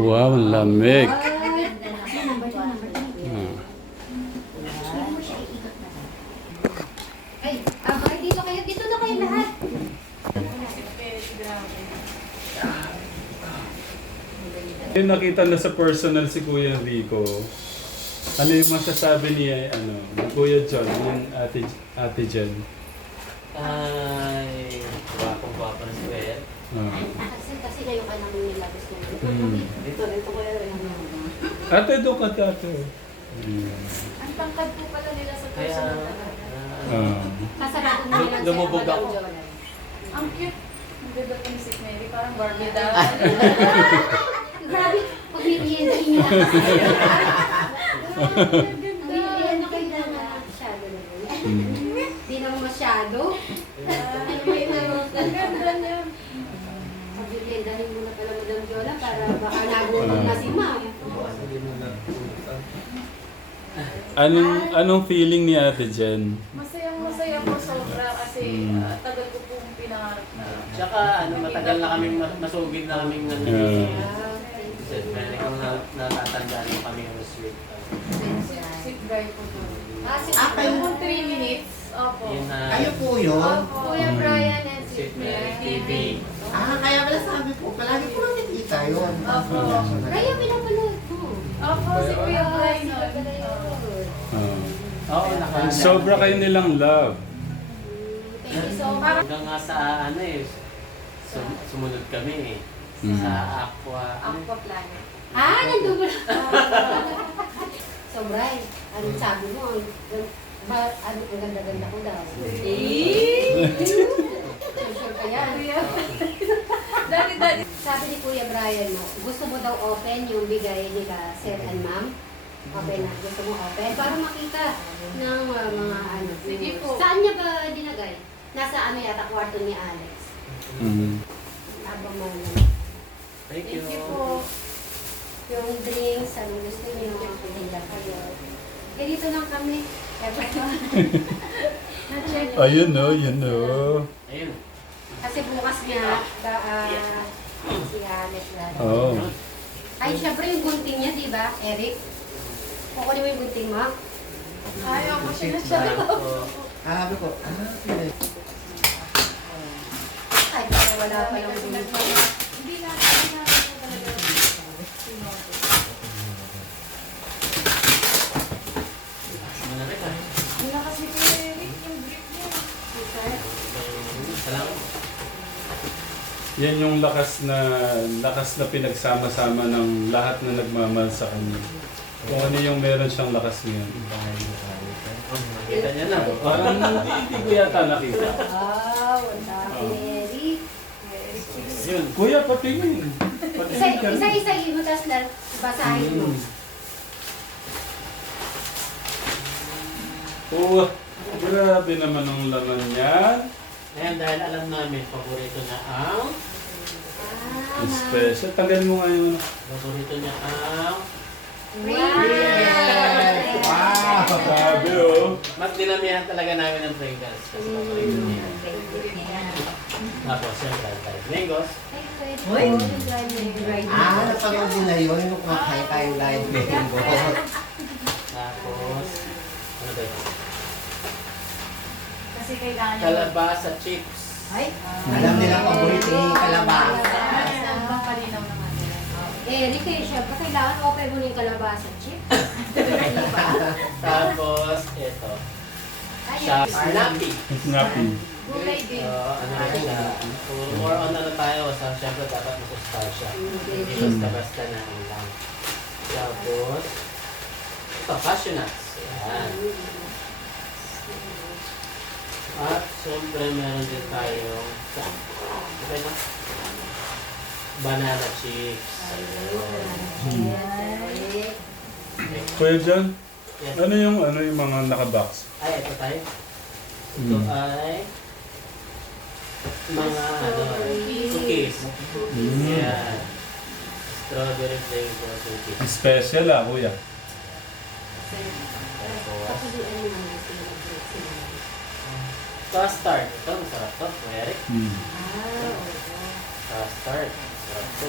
Wow, ang lamig. Ay, number two, number two. Ah. Ay, abay, dito kayo. Dito na kayo lahat. Yung nakita na sa personal si Kuya Rico, ano yung masasabi niya, ni Kuya John, yung ate Jen? Ay, gwapong-gwapo na si Kuya. Kasi ngayon ka namin nilabas na yun. Dito ko yan. Ate, doon ka ate. Ang tangkad po pala nila sa Kaya, personal talaga. Kasarado mo yan. lumubog ako. Ang cute. Ang ganda po ni Sis Mary. Parang Barbie daw. Grabe, pag merienda niya. Merienda kayo na masyado na po. Hindi naman masyado. Ang ganda niya. Meriendahin mo na pala Madam Jola para baka nagutom na si Ma'am. Anong feeling ni ate Jen? Masayang-masaya po sobra kasi tagal ko pong pinangarap na. Tsaka, matagal na kaming masugid na kaming Meron kang natatandaan mo kami yung sweet. Sit dry po to. Kayo Yung pong 3 minutes. Opo. Yun na, Kayo po yun? Opo. Kuya Brian and si Sweet Mary TV. Kaya pala sabi po, palagi po nakikita yun. Opo. Kaya pinapanood ko. Opo, si Kuya Brian. Sila pala yun. Oo, Sobra kayo nilang love. Thank you so much. Hanggang nga sa sumunod kami sa Aqua. Aqua Planet. Nandun mo na. So, Brian, anong sabi mo? Ang ganda-ganda ko daw. Sure ka yan. Dati. Sabi ni Kuya Brian mo, gusto mo daw open yung bigay nila Sir and Ma'am. Open na, gusto mo open para makita ng mga Sige po. Saan niya ba dinagay? Nasa yata kwarto ni Alex. Abang mo lang. Thank Thank you you. po. Yung drinks, anong gusto niyo, paghinda kayo. Dito lang kami. Ayun yun Ayun. Kasi bukas nga, si Alex na. Oh. Ay, syempre yung gunting niya, di ba, Eric? Kukunin mo yung gunting mo. Ayaw ko siya na siya. Sabi ko, Ay, para wala pa yung gunting. Hindi natin talaga. Muna rin ah. Wala kasi kay Eric yung grip niya. Salamat. Yan yung lakas na pinagsama-sama ng lahat na nagmamahal sa kanya. Kung ano yung meron siyang lakas ngayon. Nakita niya na. Parang hindi ko yata nakita. Wow, ang dami, Eric. Yun, kuya, patingin. Patingin ka rin. Isa-isa mo, tapos basahin mo. Oh, grabe naman ang laman niyan. Ngayon dahil alam namin, paborito na ang Special. Tanggalin mo nga yung paborito niya ang wow! sabi oh. mas dinamihan talaga namin ng Pringles kasi paborito niya. Tapos siyempre tayo Pringles. Napanood din na yun, yung kumakain tayong live bingo. Tapos, ano ba ito? Kasi kailangan niya. Kalabasa chips. Alam nilang paborito yung kalabasa. Ang bang kalinaw naman. Eric, syempre, kailangan open mo na yung kalabasa chip. Hindi ba? Tapos, ito. Ayun. Snappy. Snappy. Gulay din. Ano rin siya. More on ano tayo. So, syempre dapat masustansya. Hindi basta-basta na lang. Tapos, ito, cashew nuts. Yan. At syempre meron din tayong okay na? Banana chips. Ayun. Eric. Okay. Kuya John, Yes. ano yung mga nakabox? Ay, ito tayo. Ito ay mga cookies. Yan. Strawberry flavor cookies. Special kuya. Tapos, custard. Ito, masarap to. Eric. Custard. Masarap to.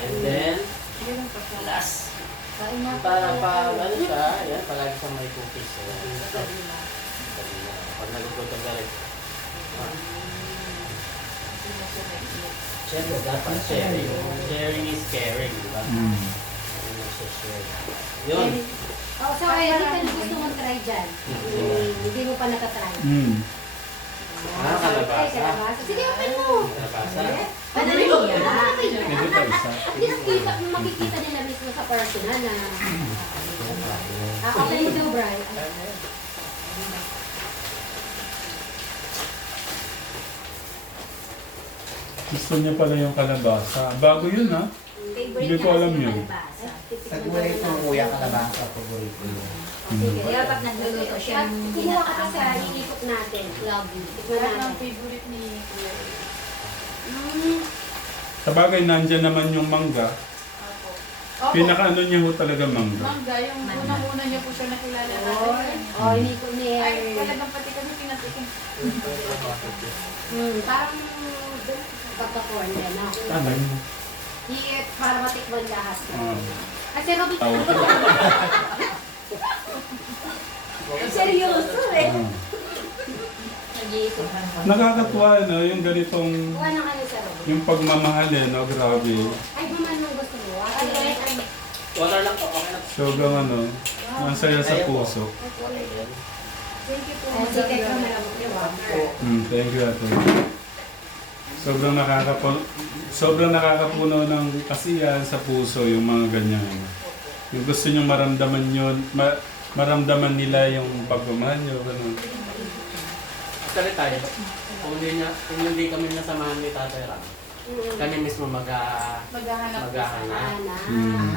And then, Ganun pa siya. last. Kain na po. Para pag ano siya, yan, palagi siya may cookies. Pag nagugutom ka rin. Siyempre, dapat sharing. Sharing is caring, di ba? Mm. Ano na siya share. Yun. Oh, so Eric, ano gusto mong try dyan? Hindi mo pa nakatry. Mm. Kalabasa. Ay, kalabasa. Sige, open mo. Kalabasa. Ano rin yan? Medyo pa isa. Hindi makikita nila mismo sa personal na. Open mo daw, Brian. Gusto niya pala yung kalabasa. Bago yun ha. Favorite Hindi ko niya alam kasi yun. yung kalabasa. Sa gulay ko, kuya kalabasa, paborito yun. Sige, Kaya pag nagluluto siya At ng kumuha ka ginataang sa inikot natin. lovely. Tikman Lahat ng natin. favorite ni Kuya. Sa bagay, nandyan naman yung mangga. Opo. Opo. Pinaka ano niya ho talaga mangga. Mangga, yung unang-una niya po siya nakilala Oh, natin. oh, inikot ni Ay, Eric. talagang pati kami pinatikin. Parang pagka-corn din. No? Tama yun. Para matikman lahat. Ah. Kasi Robby, Tawag ko. Seryoso eh. Ah. nag-iisip. Nakakatuwa no, yung ganitong, Kuha ng ano sa Robby. yung pagmamahal no, grabe. Ay, buman nung gusto mo. Ay, Water lang po, okay na. Sobrang ano, ang saya sa puso. Thank you po. Sige, ikaw na lang water. Thank you ate. Sobrang nakakapuno ng kasiyahan sa puso yung mga ganyan. Yung gusto nyong maramdaman yun, maramdaman nila yung pagmamahal nyo, ganun. Actually tayo, kung hindi kami nasamahan ni Tatay Ram, kami mismo Maghahanap. maghahanap.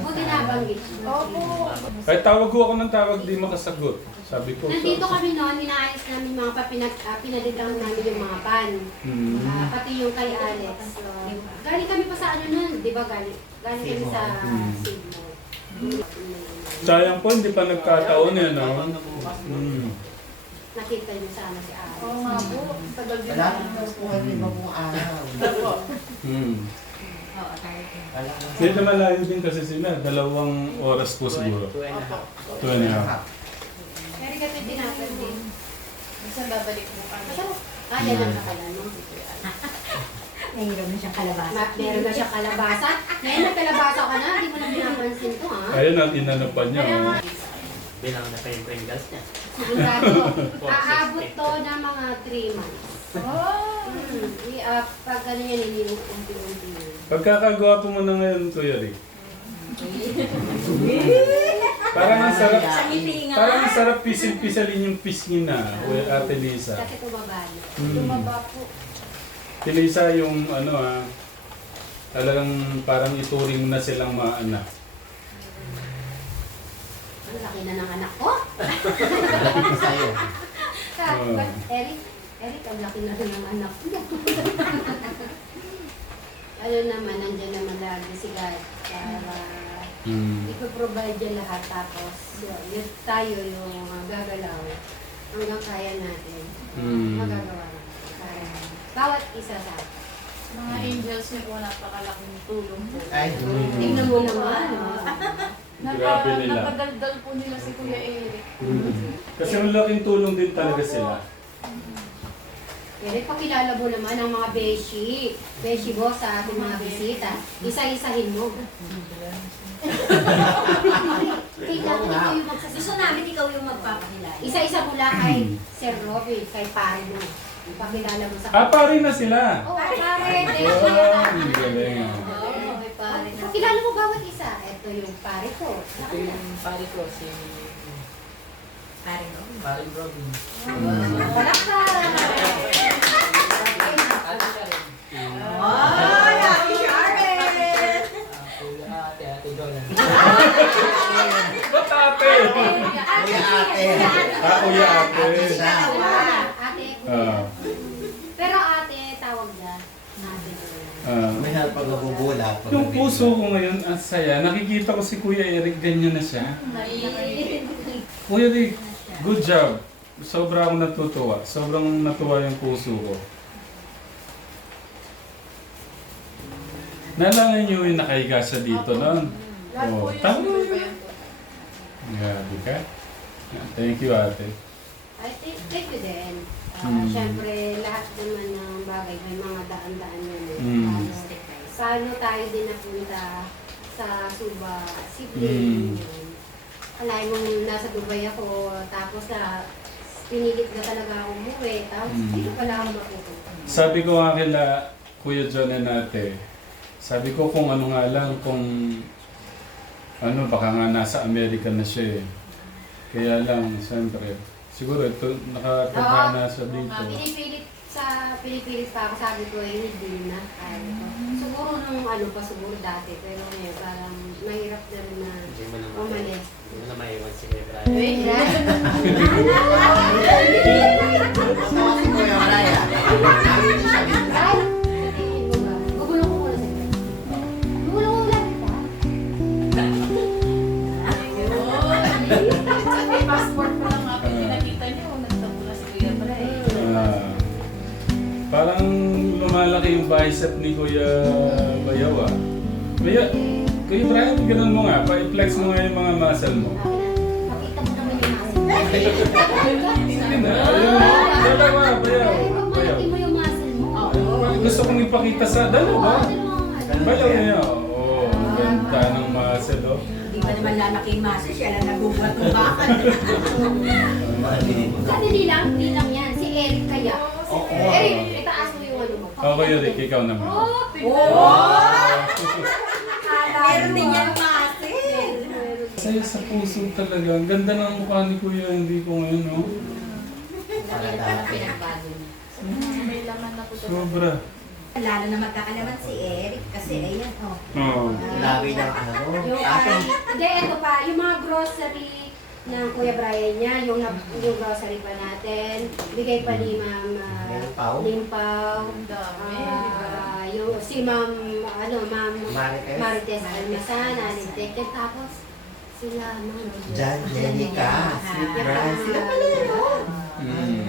Buti nabanggit. Opo. Kahit tawag ko ako ng tawag, di makasagot. Sabi ko, Nandito kami noon, inaayos namin mga pinaditang namin yung mga pan. Pati yung kay Alex. So, galing kami pa sa ano nun, di ba galing kami sa Sigmo. sayang po, hindi pa nagkataon yan, no? Nakita niyo sana si Alex. Oo nga po. Tagal din Wala namin. akong kuha ng ibang araw. Opo. Oo, tayo din. Dito malayo din kasi sila, 2 oras po siguro. 2.5. 2 and a half. Pero kasi tinapin din. Minsan babalik mo kami. Kaya lang nakala, no? Nahirap na siyang kalabasa. Meron na siya kalabasa. Ngayon nagkalabasa ka na, hindi mo na pinapansin to, ha? Ayun ang inano pa niya, oh. Bilang na pa yung Pringles niya. Sigurado, aabot to ng mga 3 months. Oh! Pag ano yan, hindi mo unti-unti. Pagkakagawa po mo na ngayon, Kuya Rick. Parang ang sarap, Sa ngiti nga. parang ang sarap pisil-pisalin yung pisngi na, Ate Lisa. Kasi tumaba na. Lumaba po. Si Lisa yung ano talagang parang ituring na silang mga anak. Ang laki na ng anak ko. Sa'yo. Eric, ang laki na rin ng anak ko. Ano naman, nandiyan naman lagi si God para ipoprovide yan lahat. Tapos, yun, tayo yung gagalaw hanggang kaya natin. Magagawa natin. Para bawat isa sa atin. Mga angels niyo po, napakalaking tulong po. Ay, Tingnan mo naman. Grabe nila. Napadaldal po nila si Kuya Eric. Kasi ang laking tulong din talaga sila. Eric, pakilala mo naman ang mga beshi. Beshi mo sa ating mga bisita. Isa-isahin mo. Kailangan ikaw yung Gusto magsasabi. namin ikaw yung magpapakilala. Isa-isa mula kay Sir Robby, kay pare mo. Ipakilala mo sa Pare na sila. Oo, pare. Wow, ang galing. Oo, may pare na. Pakilala mo bawat isa. Ito yung pare ko. Ito yung pare ko, si Pare no? Pare Robin. Palakpak! Ate ka rin. Ay, Happy Sharon! Ate Dolan. Ba't ate? Kuya ate. Kuya ate. Ate. Ah. Pero ate, tawag na. Ate. May pag nabubula. Yung puso ko ngayon, ang saya. Nakikita ko si Kuya Eric, ganyan na siya. Kuya Eric, good job. Sobra akong natutuwa. Sobrang natuwa yung puso ko. Naalala niyo yung nakahiga siya dito noon? Lahat po Oh, yun. tama Sino ba yun. yan po? Grabe ka. Thank you, ate. I think you din. Siyempre, lahat naman ng bagay may mga daan-daan yun. Mm. Paano tayo din napunta sa Suba, sibling yun. Alay mo nasa Dubai ako, tapos pinilit na talaga ako umuwi, tapos dito pala ako mapupunta. Sabi ko nga kila Kuya John and ate, sabi ko kung ano nga lang, kung ano, baka nga nasa Amerika na siya eh. Kaya lang, siyempre, siguro ito, nakatagana siya dito. Pinipilit pa ako, sabi ko hindi na. Siguro nung ano pa, siguro dati, pero ngayon parang mahirap na rin na Hindi mo na umalis. Hindi mo na maiwan si Kuya Brian. Wait, Gusto ko si Kuya Maraya. Nakita siya dito. Ay, tingin mo ba? Gugulong ko muna sa'yo. Gugulong ko lang kita. May passport pa lang nga po yung nakita niyo. Nagtapo na si Kuya Brian. Parang lumalaki yung bicep ni Kuya Bayaw ah. Kuya Brian, ganun mo nga, pa-flex mo nga yung mga muscle mo. Pakita mo naman yung muscle. Sige na, ayun. Dalawa, Bayaw. Ay, pag malaki mo yung muscle mo. Gusto kong ipakita sa dalawa. Dalawa. Bayaw niya. Oo, ganda ng muscle oh. Hindi pa naman lalaki yung maso, siya lang nagubuhat ng bakal. Hindi lang yan. Si Eric kaya. Eric, itaas mo yung ano mo. Okay, Rick, ikaw naman. Meron din yan masin. Saya sa puso talaga. Ang ganda ng mukha ni Kuya, hindi ko ngayon, no? May laman na po ito. Sobra. Lalo na magkakalaman si Eric kasi ayan, oh. Oo. Lawi ng ano. Yung hindi, ito pa. Yung mga grocery ng Kuya Brian niya, yung grocery pa natin. Bigay pa ni Ma'am Limpaw. Ang dami, di ba? Yung si Ma'am Marites. Marites Almasan, Alintek. Tapos sila, Ma'am Jan, Jenica, Sweet Brian. Sila pala yun. Mm.